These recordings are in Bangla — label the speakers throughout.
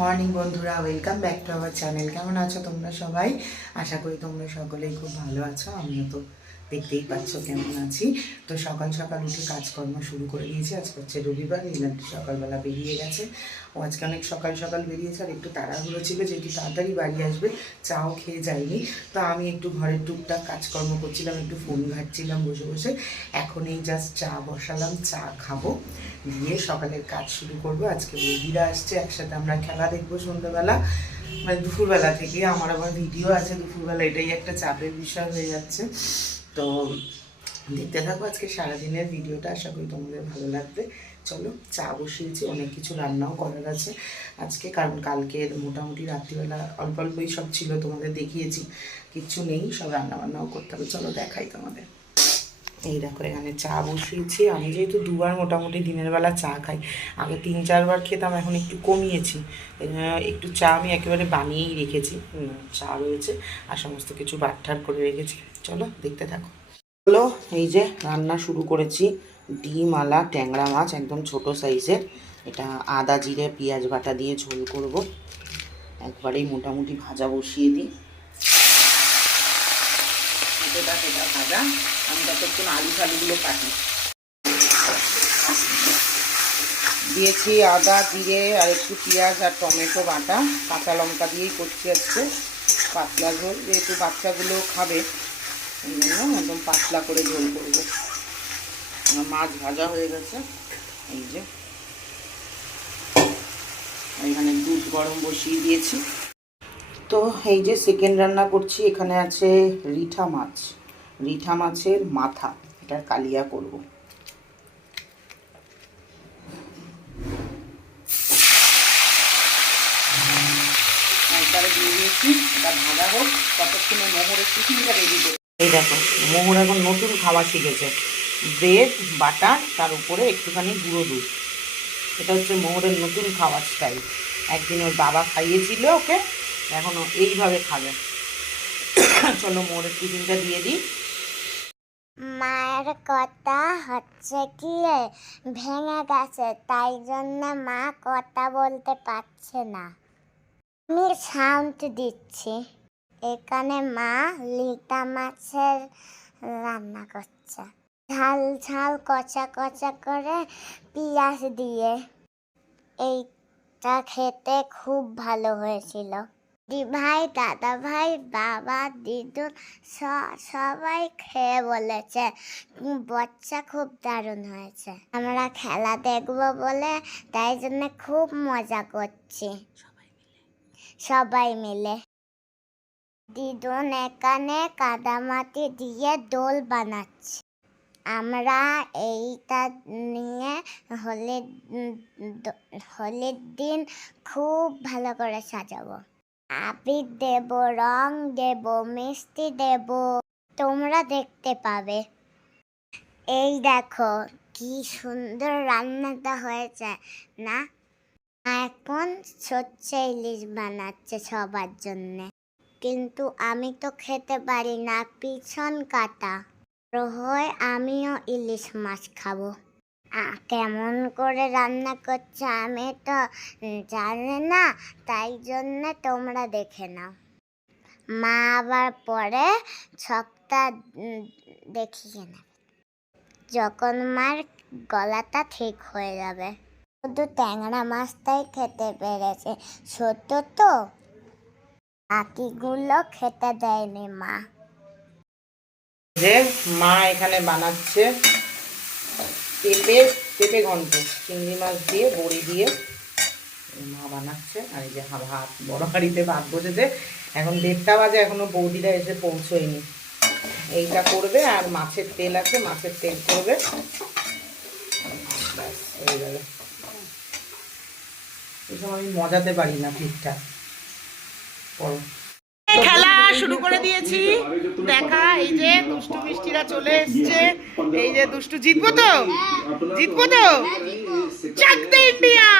Speaker 1: মর্নিং বন্ধুরা, welcome back to our channel. কেমন আছো তোমরা সবাই? আশা করি তোমরা সকলেই খুব ভালো আছো, আমিও তো দেখতেই পাচ্ছ কেমন আছি। তো সকাল সকাল উঠে কাজকর্ম শুরু করে দিয়েছি। আজ হচ্ছে রবিবার নীলাদ্রি সকালবেলা বেরিয়ে গেছে। ও আজকে অনেক সকাল সকাল বেরিয়েছে আর একটু তাড়াহুড়ো ছিল যে একটু তাড়াতাড়ি বাড়ি আসবে, চাও খেয়ে যায়নি। তো আমি একটু ঘরের টুকটাক কাজকর্ম করছিলাম, একটু ফোন ঘাটছিলাম বসে বসে। এখন এই জাস্ট চা বসালাম, চা খাব। দিয়ে সকালের কাজ শুরু করব। আজকে বৌদিরা আসছে, একসাথে আমরা খেলা দেখব সন্ধ্যাবেলা। মানে দুপুরবেলা থেকে। আমার আবার ভিডিও আছে, দুপুরবেলা এটাই একটা চাপের বিষয় হয়ে যাচ্ছে। তো দেখতে থাকো আজকে সারাদিনের ভিডিওটা। আশা করি তোমাদের ভালো লাগবে। চলো, চা বসিয়েছি, অনেক কিছু রান্নাও করার আছে। আজকে কারণ কালকে মোটামুটি রাত্রিবেলা অল্প অল্পই সব ছিল, তোমাদের দেখিয়েছি। কিচ্ছু নেই, সব রান্না বান্নাও করতে হবে। চলো, দেখাই তোমাদের। এই দেখো, এখানে চা বসিয়েছি। আমি যেহেতু দুবার মোটামুটি দিনের বেলা চা খাই, আগে তিন চারবার খেতাম, এখন একটু কমিয়েছি। একটু চা আমি একেবারে বানিয়েই রেখেছি। চা রয়েছে, আর সমস্ত কিছু বাটঠার করে রেখেছি। চলো দেখতে থাকো। হলো এই যে রান্না শুরু করেছি। ডিম, আলা, ট্যাংরা মাছ, একদম ছোট সাইজের এটা আদা জিরে, পেঁয়াজ বাটা দিয়ে ঝোল করব। একবারেই মোটামুটি ভাজা বসিয়ে দিই। এটা ভাজা। আমি ততক্ষণ আলু ফালুগুলো কাটি। দিয়েছি আদা, জিরে, আর একটু পেঁয়াজ আর টমেটো বাটা। কাঁচা লঙ্কা দিয়েই করছি আজকে। পাতলা ঝোল, যেহেতু বাচ্চাগুলো খাবে। একদম পাতলা করে ঝোল করব। মাছ ভাজা হয়ে গেছে। এই যে। এখানে দুধ গরম বসিয়ে দিয়েছি। তো এই যে সেকেন্ড রান্না করছি, এখানে আছে রিঠা মাছ। রিঠা মাছের মাথা এটার কালিয়া করব। একবারে দিয়ে দিয়েছি, এটা ভাজা হোক, ততক্ষণে মোহরের টিফিনটা রেডি এই দেখো মোহর এখন নতুন খাওয়া শিখেছে। ব্রেড, বাটার, তার উপরে একটুখানি গুঁড়ো দুধ। এটা হচ্ছে মোহরের নতুন খাওয়ার স্টাইল একদিন ওর বাবা খাইয়েছিল ওকে, এখন ও এইভাবে খাবে। চলো মোহরের টিফিনটা দিয়ে দিই।
Speaker 2: মায়ের কথা হচ্ছে কি, ভেঙে গেছে, তাই জন্য মা কথা বলতে পারছে না। আমি সাউন্ড দিচ্ছি। এখানে মা লিটা মাছের রান্না করছে। ঝাল ঝাল কচা কচা করে পিঁয়াজ দিয়ে। এইটা খেতে খুব ভালো হয়েছিল। দি ভাই দাদা ভাই বাবা দিদুন সবাই খেয়ে বলেছে বাচ্চা খুব দারুণ হয়েছে। আমরা খেলা দেখব বলে তাই জন্য খুব মজা করছি। সবাই মিলে। দিদুন এখানে কাদামাটি দিয়ে দোল বানাচ্ছে। আমরা এইটা নিয়ে হোলির হোলির দিন খুব ভালো করে সাজাবো। আবির দেব, রং দেব, মিষ্টি দেব, তোমরা দেখতে পাবে। এই দেখো কি সুন্দর রান্নাটা হয়েছে, না? এখন সচ্ছে ইলিশ বানাচ্ছে সবার জন্য। কিন্তু আমি তো খেতে পারি না, পিছন কাটা। হয় আমিও ইলিশ মাছ খাব। কেমন করে রান্না করছে আমি তো জানি না, তাই জন্য তোমরা দেখে নাও। মা আবার পরে ছকটা দেখিয়ে নেবে। যখন মার গলাটা ঠিক হয়ে যাবে। শুধু ট্যাংরা মাছটাই খেতে পেরেছে ছোট তো? বাকিগুলো খেতে দেয়নি মা।
Speaker 1: যে মা এখানে বানাচ্ছে পেঁপে পেঁপে ঘন্ট, চিংড়ি মাছ দিয়ে, বড়ি দিয়ে। মা বানাচ্ছে, আর এই যে ভাত, বড় হাঁড়িতে ভাত বসেছে। এখন দেড়টা বাজে, এখনও বৌদিরা এসে পৌঁছোয়নি। এইটা করবে, আর মাছের তেল আছে, মাছের তেল করবে। ব্যাস হয়ে গেল। এসব আমি মজাতে পারি না ঠিকঠাক। খেলা শুরু করে দিয়েছি। দেখা, এই যে দুষ্টু মিষ্টিরা চলে এসছে। এই যে দুষ্টু, জিতবো তো? জিতবো তো? চাকতে ইন্ডিয়া!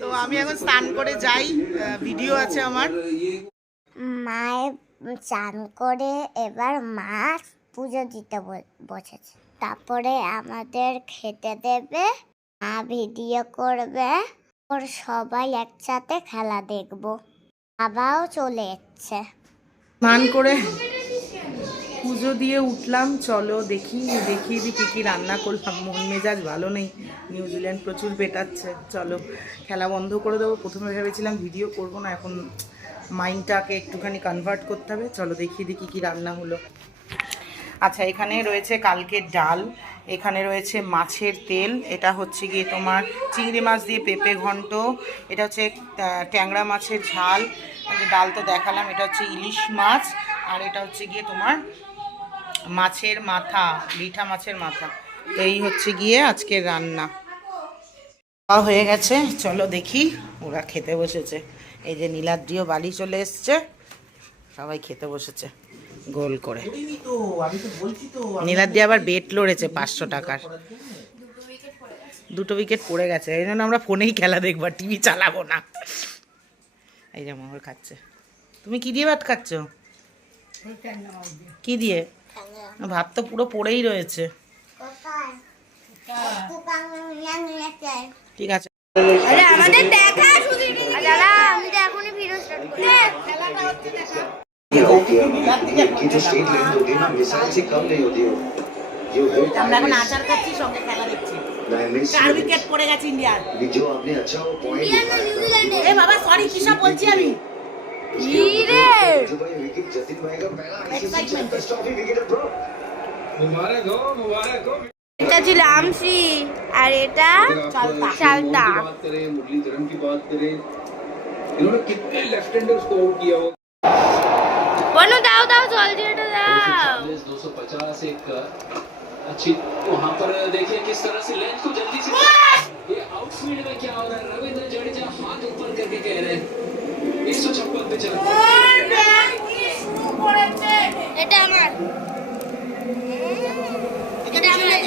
Speaker 1: তো আমি এখন স্নান করে যাই ভিডিও আছে আমার।
Speaker 2: মায়ের চান করে এবার মা পুজো দিতে বসেছে। তারপরে আমাদের খেতে দেবে, মা ভিডিও করবে। ওর সবাই একসাথে খেলা দেখব। বাবাও চলে এসছে।
Speaker 1: স্নান করে পুজো দিয়ে উঠলাম। চলো দেখি দেখিয়ে দিই কী কী রান্না করলাম। মন মেজাজ ভালো নেই। নিউজিল্যান্ড প্রচুর পেটাচ্ছে। চলো খেলা বন্ধ করে দেবো। প্রথমে ভেবেছিলাম ভিডিও করব না, এখন মাইন্ডটাকে একটুখানি কনভার্ট করতে হবে। চলো দেখিয়ে দিই কী কী রান্না হলো। আচ্ছা এখানে রয়েছে কালকের ডাল। এখানে রয়েছে মাছের তেল, এটা হচ্ছে গিয়ে তোমার চিংড়ি মাছ দিয়ে পেঁপে ঘন্ট, এটা হচ্ছে ট্যাংরা মাছের ঝাল ডাল তো দেখালাম, এটা হচ্ছে ইলিশ মাছ, আর এটা হচ্ছে গিয়ে তোমার মাছের মাথা লিঠা মাছের মাথা তো এই হচ্ছে গিয়ে আজকের রান্না। খাওয়া হয়ে গেছে, চলো দেখি, ওরা খেতে বসেছে, এই যে নীলাদ্রিও বালি চলে এসছে, সবাই খেতে বসেছে। গোল করে। নীলাদি আবার বেট লড়েছে পাঁচশো টাকার। দুটো উইকেট পড়ে গেছে। এই জন্য আমরা ফোনেই খেলা দেখব টিভি চালাবো না। এই যেমন ওর খাচ্ছে। তুমি কি দিয়ে ভাত খাচ্ছ? কি দিয়ে? ভাত তো পুরো পড়েই রয়েছে। ঠিক আছে।
Speaker 2: আমাদের দেখা দাদা আমি তো এখনই ভিডিও স্টার্ট করি।
Speaker 3: খেলাটা হচ্ছে দেখা। कि जो स्टेट लेंथ होती है ना मिसाइल से कम नहीं होती हो ये हो
Speaker 1: আমরা এখন আচার খাচ্ছি সঙ্গে খেলা দেখছি
Speaker 3: डायमंड
Speaker 1: চার উইকেট পড়ে গেছে ইন্ডিয়ার
Speaker 3: जो आपने अच्छा वो पॉइंट
Speaker 1: এ বাবা সরি কি সব বলছি আমি
Speaker 3: जो भाई विकेट जतिन भाई का पहला ICC champions trophy wicket bro
Speaker 4: मुबारक हो मुबारक हो
Speaker 2: এটা ছিল আমসি আর এটা
Speaker 4: चालता
Speaker 2: चालता।
Speaker 4: की बात करें मुरलीधरन की बात करें इन्होंने कितने लेफ्ट हैंडर्स को आउट किया हो
Speaker 2: বনু দাও দাও জলদি এটা দাও
Speaker 5: 250 एक अच्छी वहां पर देखिए किस तरह से लेंथ को जल्दी से ये आउटफील्ड में क्या हो रहा है रविंद्र जडेजा हाथ ऊपर करके कह रहे हैं एक सौ छप्पन पे चल
Speaker 2: এটা আমার এটা আমার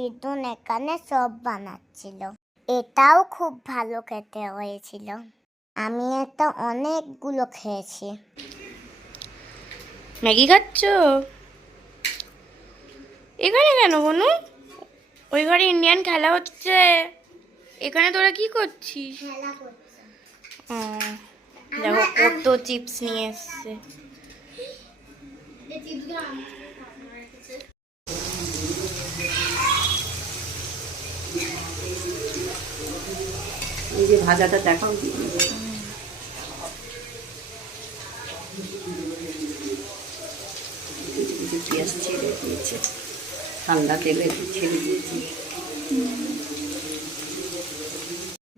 Speaker 2: দিদুন এখানে সব বানাচ্ছিল। এটাও খুব ভালো খেতে হয়েছিল। আমি এটা অনেকগুলো খেয়েছি।
Speaker 6: ম্যাগি খাচ্ছ? এখানে কেন বনু? ওই ঘরে ইন্ডিয়ান খেলা হচ্ছে। এখানে তোরা কি করছিস? ও, দেখো কত চিপস নিয়ে এসছে।
Speaker 1: ये भाजा था
Speaker 2: देखा ये प्याज छिले दिए थे
Speaker 6: ठंडा तेल छिले दिए थे।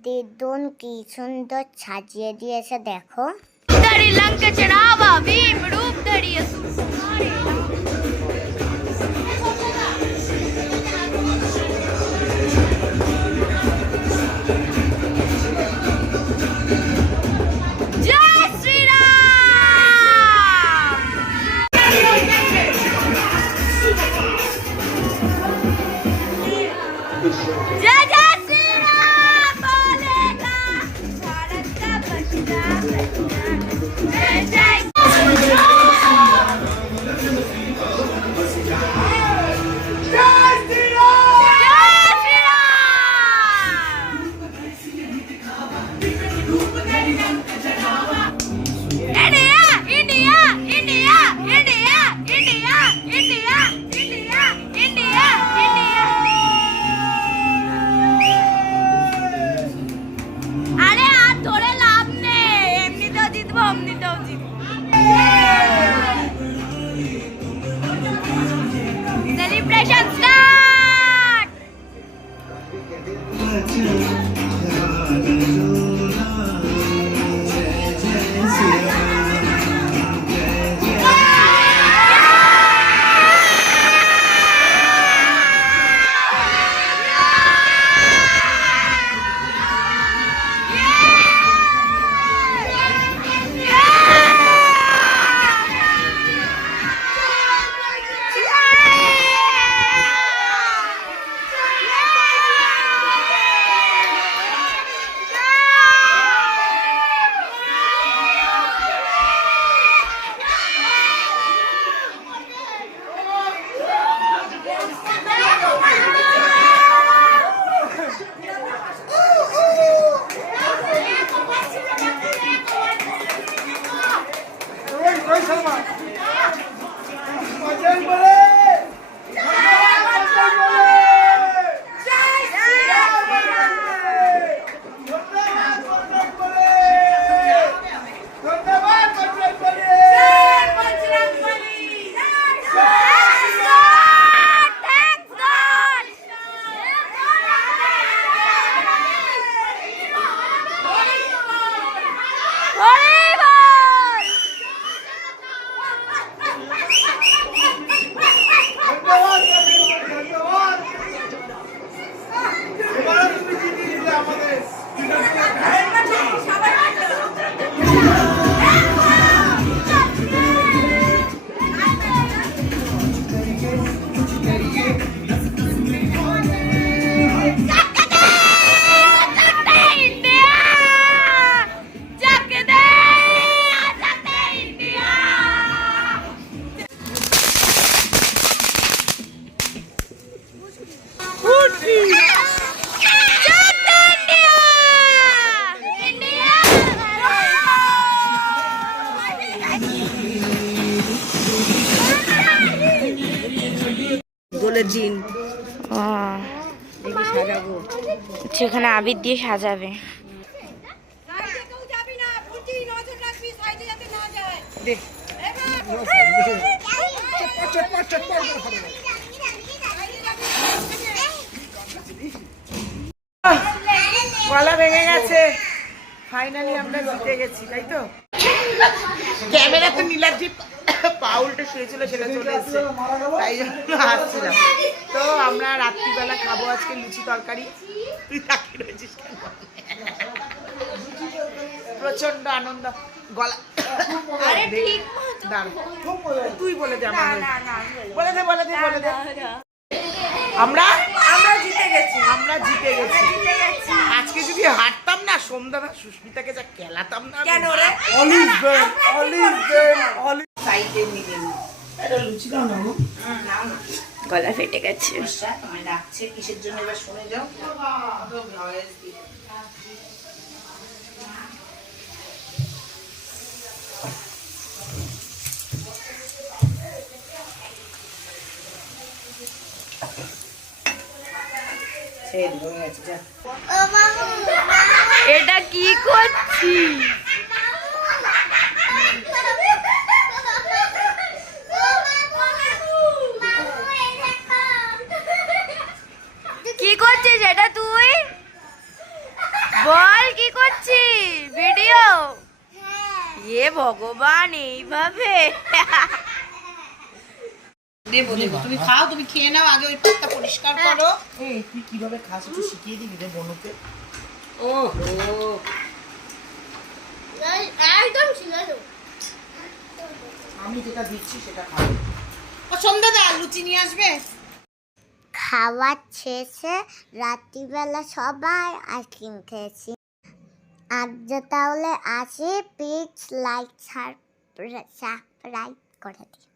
Speaker 6: देदोन की सुंदर छाजिए दिए से देखो। दरी लंक चढ़ावा भीम रूप धरिए
Speaker 1: सुमारे શર્મા
Speaker 6: সেখানে আবির দিয়ে সাজাবে।
Speaker 1: গলা ভেঙে গেছে। ফাইনালি আমরা জিতে গেছি, তাই তো? ক্যামেরাতে নীলাদ্রি পা উল্টে শুয়েছিল, সেটা চলে এসেছে। তাই জন্য তো আমরা রাত্রিবেলা খাব আজকে লুচি তরকারি। তুই তাকিয়ে রয়েছিস কেন? প্রচণ্ড আনন্দ। গলা তুই বলে দে বলে দে বলে দে বলে দে। আমরা আমরা জিতে গেছি। আমরা জিতে গেছি। আজকে যদি হারতাম না সুস্মিতাকে যা খেলাতাম না কেন রে? অলিভ বেন অলিভ বেন অলিভ সাইডে নিয়ে লুচি দাও না গো
Speaker 6: গলা ফেটে গেছে
Speaker 1: ডাকছে কিসের জন্য এবার শুনে যাও।
Speaker 6: এটা কি করছি কি করছিস এটা তুই বল কি করছিস ভিডিও এ ভগবান এইভাবে?
Speaker 1: তুমি খাও তুমি খেয়ে নাও আগে ওই পাতটা পরিষ্কার করো। তুই কীভাবে খাস একটু শিখিয়ে দিবি রে বনুকে। ওহো
Speaker 2: একদম ছিল
Speaker 1: আমি যেটা দিচ্ছি সেটা খাও ও সন্ধ্যাদা লুচি নিয়ে আসবে?
Speaker 2: খাওয়ার শেষে রাত্রিবেলা সবাই আইসক্রিম খেয়েছি। আজ তাহলে আসি প্লিজ লাইক সাবস্ক্রাইব করে দিই